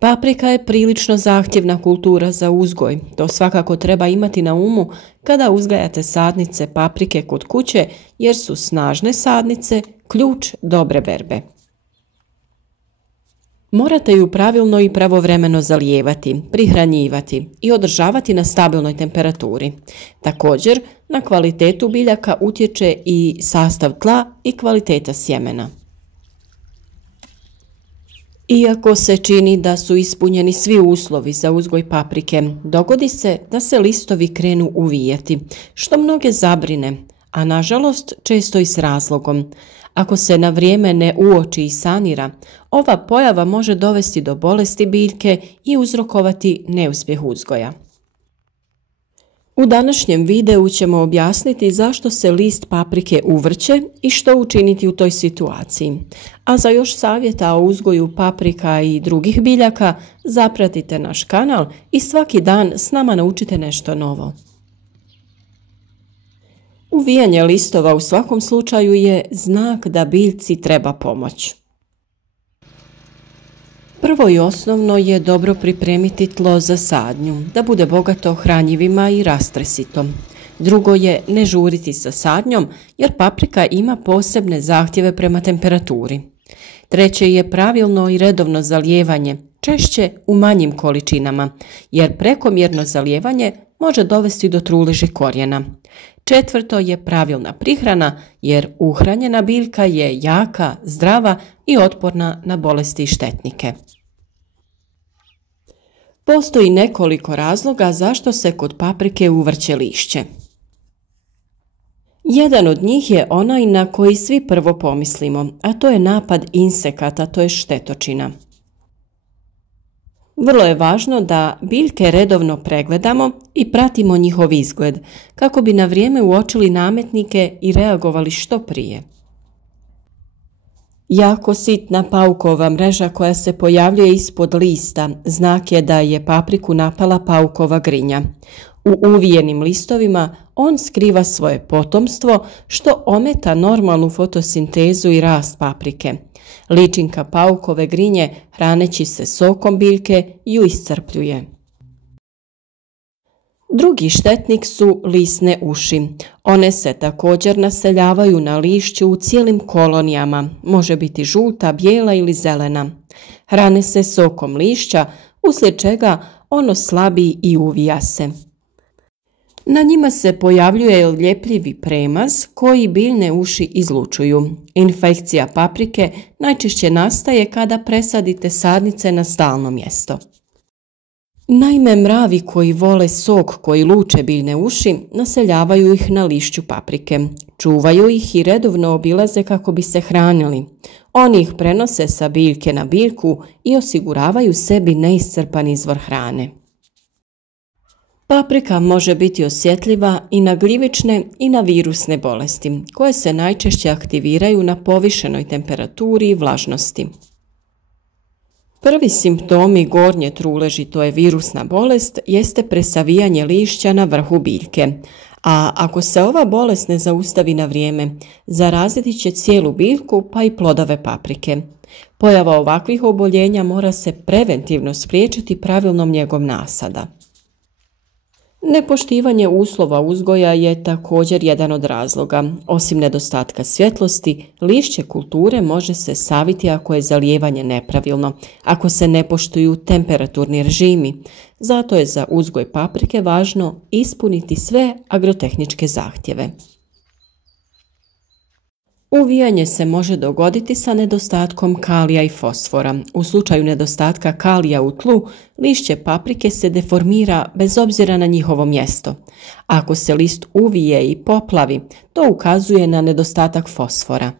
Paprika je prilično zahtjevna kultura za uzgoj. To svakako treba imati na umu kada uzgajate sadnice paprike kod kuće jer su snažne sadnice ključ dobre berbe. Morate ju pravilno i pravovremeno zalijevati, prihranjivati i održavati na stabilnoj temperaturi. Također, na kvalitetu biljaka utječe i sastav tla i kvaliteta sjemena. Iako se čini da su ispunjeni svi uslovi za uzgoj paprike, dogodi se da se listovi krenu uvijati, što mnoge zabrine, a nažalost često i s razlogom. Ako se na vrijeme ne uoči i sanira, ova pojava može dovesti do bolesti biljke i uzrokovati neuspjeh uzgoja. U današnjem videu ćemo objasniti zašto se list paprike uvrće i što učiniti u toj situaciji. A za još savjeta o uzgoju paprika i drugih biljaka, zapratite naš kanal i svaki dan s nama naučite nešto novo. Uvijanje listova u svakom slučaju je znak da biljci treba pomoć. Prvo i osnovno je dobro pripremiti tlo za sadnju, da bude bogato hranjivima i rastresitom. Drugo je ne žuriti sa sadnjom jer paprika ima posebne zahtjeve prema temperaturi. Treće je pravilno i redovno zalijevanje, češće u manjim količinama, jer prekomjerno zalijevanje može dovesti do truležih korijena. Četvrto je pravilna prihrana jer uhranjena biljka je jaka, zdrava i otporna na bolesti i štetnike. Postoji nekoliko razloga zašto se kod paprike uvrće lišće. Jedan od njih je onaj na koji svi prvo pomislimo, a to je napad insekata, to je štetočina. Vrlo je važno da biljke redovno pregledamo i pratimo njihov izgled, kako bi na vrijeme uočili nametnike i reagovali što prije. Jako sitna paukova mreža koja se pojavljuje ispod lista znak je da je papriku napala paukova grinja. U uvijenim listovima on skriva svoje potomstvo što ometa normalnu fotosintezu i rast paprike. Ličinka paukove grinje hraneći se sokom biljke ju iscrpljuje. Drugi štetnik su lisne uši. One se također naseljavaju na lišću u cijelim kolonijama, može biti žuta, bijela ili zelena. Hrane se sokom lišća, uslijed čega ono slabi i uvija se. Na njima se pojavljuje ljepljivi premaz koji biljne uši izlučuju. Infekcija paprike najčešće nastaje kada presadite sadnice na stalno mjesto. Naime, mravi koji vole sok koji luče biljne uši naseljavaju ih na lišću paprike. Čuvaju ih i redovno obilaze kako bi se hranili. Oni ih prenose sa biljke na biljku i osiguravaju sebi neiscrpan izvor hrane. Paprika može biti osjetljiva i na gljivične i na virusne bolesti, koje se najčešće aktiviraju na povišenoj temperaturi i vlažnosti. Prvi simptomi gornje truleži, to je virusna bolest, jeste presavijanje lišća na vrhu biljke, a ako se ova bolest ne zaustavi na vrijeme, zaraziti će cijelu biljku pa i plodove paprike. Pojava ovakvih oboljenja mora se preventivno spriječiti pravilnom njegom nasada. Nepoštivanje uslova uzgoja je također jedan od razloga. Osim nedostatka svjetlosti, lišće kulture može se saviti ako je zalijevanje nepravilno, ako se ne poštuju temperaturni režimi. Zato je za uzgoj paprike važno ispuniti sve agrotehničke zahtjeve. Uvijanje se može dogoditi sa nedostatkom kalija i fosfora. U slučaju nedostatka kalija u tlu, lišće paprike se deformira bez obzira na njihovo mjesto. Ako se list uvije i poplavi, to ukazuje na nedostatak fosfora.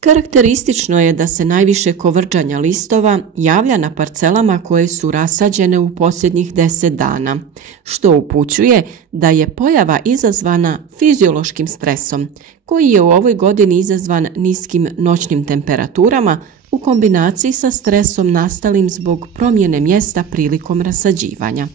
Karakteristično je da se najviše kovrđanja listova javlja na parcelama koje su rasađene u posljednjih 10 dana, što upućuje da je pojava izazvana fiziološkim stresom, koji je u ovoj godini izazvan niskim noćnim temperaturama u kombinaciji sa stresom nastalim zbog promjene mjesta prilikom rasađivanja.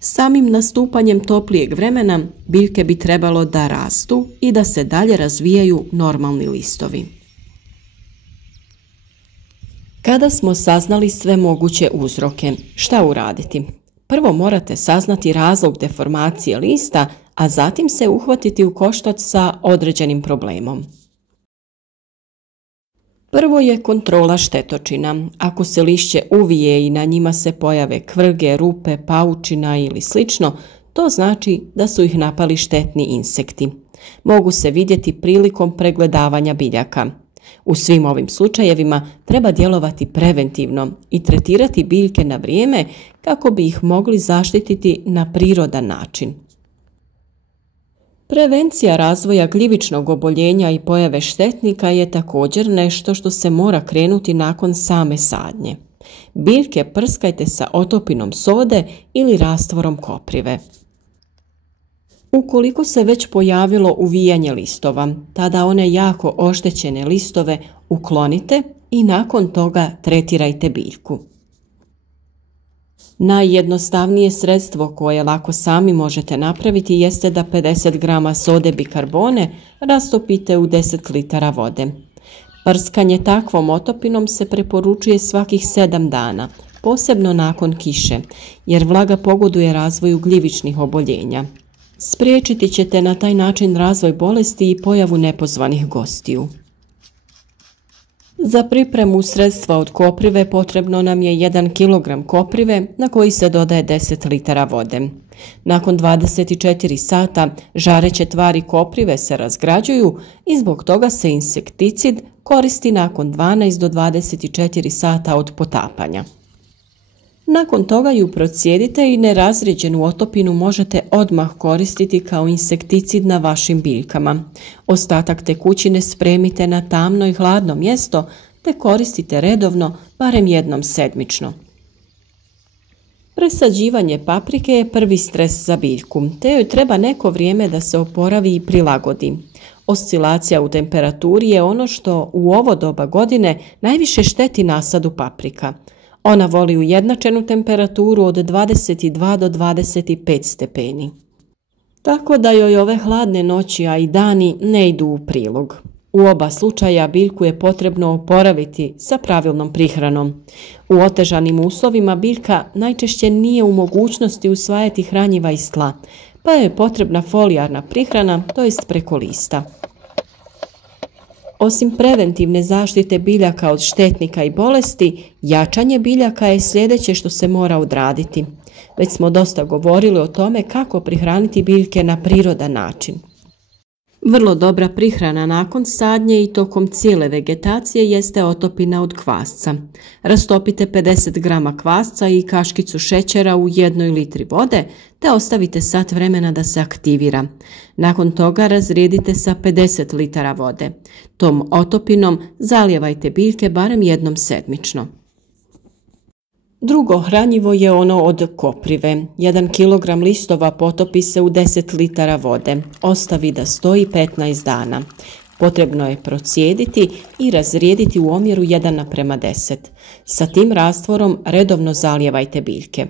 Samim nastupanjem toplijeg vremena biljke bi trebalo da rastu i da se dalje razvijaju normalni listovi. Kada smo saznali sve moguće uzroke, šta uraditi? Prvo morate saznati razlog deformacije lista, a zatim se uhvatiti u koštac sa određenim problemom. Prvo je kontrola štetočina. Ako se lišće uvije i na njima se pojave kvrge, rupe, paučina ili slično, to znači da su ih napali štetni insekti. Mogu se vidjeti prilikom pregledavanja biljaka. U svim ovim slučajevima treba djelovati preventivno i tretirati biljke na vrijeme kako bi ih mogli zaštititi na prirodan način. Prevencija razvoja gljivičnog oboljenja i pojave štetnika je također nešto što se mora krenuti nakon same sadnje. Biljke prskajte sa otopinom sode ili rastvorom koprive. Ukoliko se već pojavilo uvijanje listova, tada one jako oštećene listove uklonite i nakon toga tretirajte biljku. Najjednostavnije sredstvo koje lako sami možete napraviti jeste da 50 g sode bikarbone rastopite u 10 litara vode. Prskanje takvom otopinom se preporučuje svakih 7 dana, posebno nakon kiše, jer vlaga pogoduje razvoju gljivičnih oboljenja. Spriječiti ćete na taj način razvoj bolesti i pojavu nepozvanih gostiju. Za pripremu sredstva od koprive potrebno nam je 1 kg koprive na koji se dodaje 10 litara vode. Nakon 24 sata žareće tvari koprive se razgrađuju i zbog toga se insekticid koristi nakon 12 do 24 sata od potapanja. Nakon toga ju procijedite i nerazrijeđenu otopinu možete odmah koristiti kao insekticid na vašim biljkama. Ostatak tekućine spremite na tamno i hladno mjesto te koristite redovno, barem jednom sedmično. Presađivanje paprike je prvi stres za biljku, te joj treba neko vrijeme da se oporavi i prilagodi. Oscilacija u temperaturi je ono što u ovo doba godine najviše šteti nasadu paprika. Ona voli ujednačenu temperaturu od 22 do 25 stepeni. Tako da joj ove hladne noći, a i dani ne idu u prilog. U oba slučaja biljku je potrebno oporaviti sa pravilnom prihranom. U otežanim uslovima biljka najčešće nije u mogućnosti usvajati hranjiva iz tla, pa je potrebna folijarna prihrana, to jest preko lista. Osim preventivne zaštite biljaka od štetnika i bolesti, jačanje biljaka je sljedeće što se mora odraditi. Već smo dosta govorili o tome kako prihraniti biljke na prirodan način. Vrlo dobra prihrana nakon sadnje i tokom cijele vegetacije jeste otopina od kvasca. Rastopite 50 g kvasca i kaškicu šećera u 1 litri vode te ostavite sat vremena da se aktivira. Nakon toga razrijedite sa 50 litara vode. Tom otopinom zalijevajte biljke barem jednom sedmično. Drugo hranjivo je ono od koprive. 1 kg listova potopi se u 10 litara vode. Ostavi da stoji 15 dana. Potrebno je procijediti i razrijediti u omjeru 1:10. Sa tim rastvorom redovno zalijevajte biljke.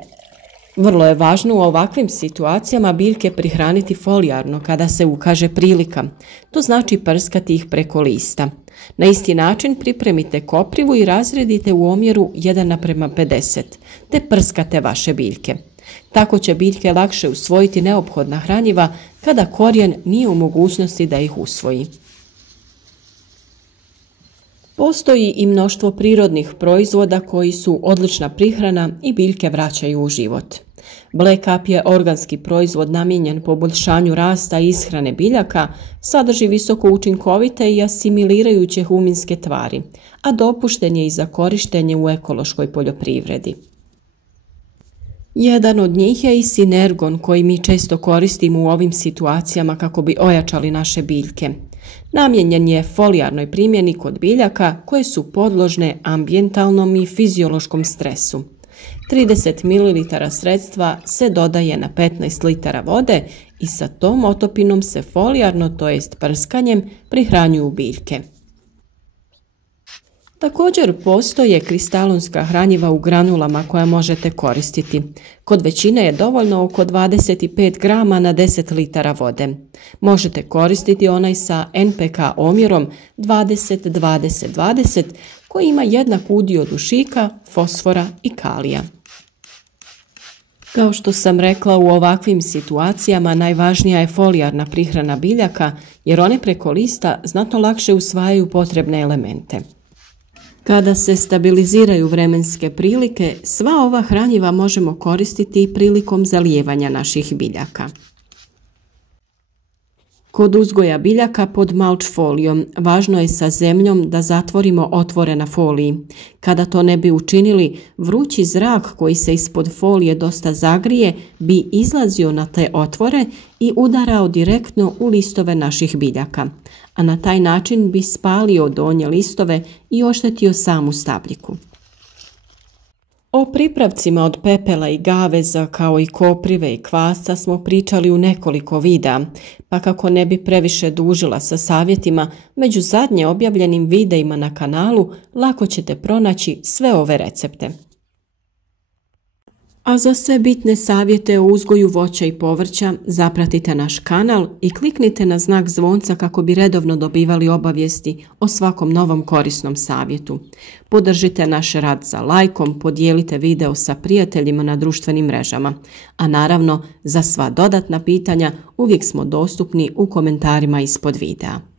Vrlo je važno u ovakvim situacijama biljke prihraniti folijarno kada se ukaže prilika. To znači prskati ih preko lista. Na isti način pripremite koprivu i razredite u omjeru 1:50, te prskate vaše biljke. Tako će biljke lakše usvojiti neophodna hranjiva kada korijen nije u mogućnosti da ih usvoji. Postoji i mnoštvo prirodnih proizvoda koji su odlična prihrana i biljke vraćaju u život. Black Up je organski proizvod namijenjen poboljšanju rasta i ishrane biljaka, sadrži visoko učinkovite i asimilirajuće huminske tvari, a dopušten je i za korištenje u ekološkoj poljoprivredi. Jedan od njih je i Sinergon koji mi često koristimo u ovim situacijama kako bi ojačali naše biljke. Namijenjen je folijarnoj primjeni kod biljaka koje su podložne ambijentalnom i fiziološkom stresu. 30 ml sredstva se dodaje na 15 litara vode i sa tom otopinom se folijarno, to jest prskanjem, prihranjuju biljke. Također postoje kristalonska hranjiva u granulama koja možete koristiti. Kod većine je dovoljno oko 25 grama na 10 litara vode. Možete koristiti onaj sa NPK omjerom 20-20-20 koji ima jednak udio dušika, fosfora i kalija. Kao što sam rekla, u ovakvim situacijama najvažnija je folijarna prihrana biljaka jer one preko lista znatno lakše usvajaju potrebne elemente. Kada se stabiliziraju vremenske prilike, sva ova hranjiva možemo koristiti i prilikom zalijevanja naših biljaka. Kod uzgoja biljaka pod mulch folijom važno je sa zemljom da zatvorimo otvore na foliji. Kada to ne bi učinili, vrući zrak koji se ispod folije dosta zagrije bi izlazio na te otvore i udarao direktno u listove naših biljaka, a na taj način bi spalio donje listove i oštetio samu stabljiku. O pripravcima od pepela i gaveza kao i koprive i kvasca smo pričali u nekoliko videa, pa kako ne bi previše dužila sa savjetima, među zadnje objavljenim videima na kanalu lako ćete pronaći sve ove recepte. A za sve bitne savjete o uzgoju voća i povrća zapratite naš kanal i kliknite na znak zvonca kako bi redovno dobivali obavijesti o svakom novom korisnom savjetu. Podržite naš rad za lajkom, podijelite video sa prijateljima na društvenim mrežama. A naravno, za sva dodatna pitanja uvijek smo dostupni u komentarima ispod videa.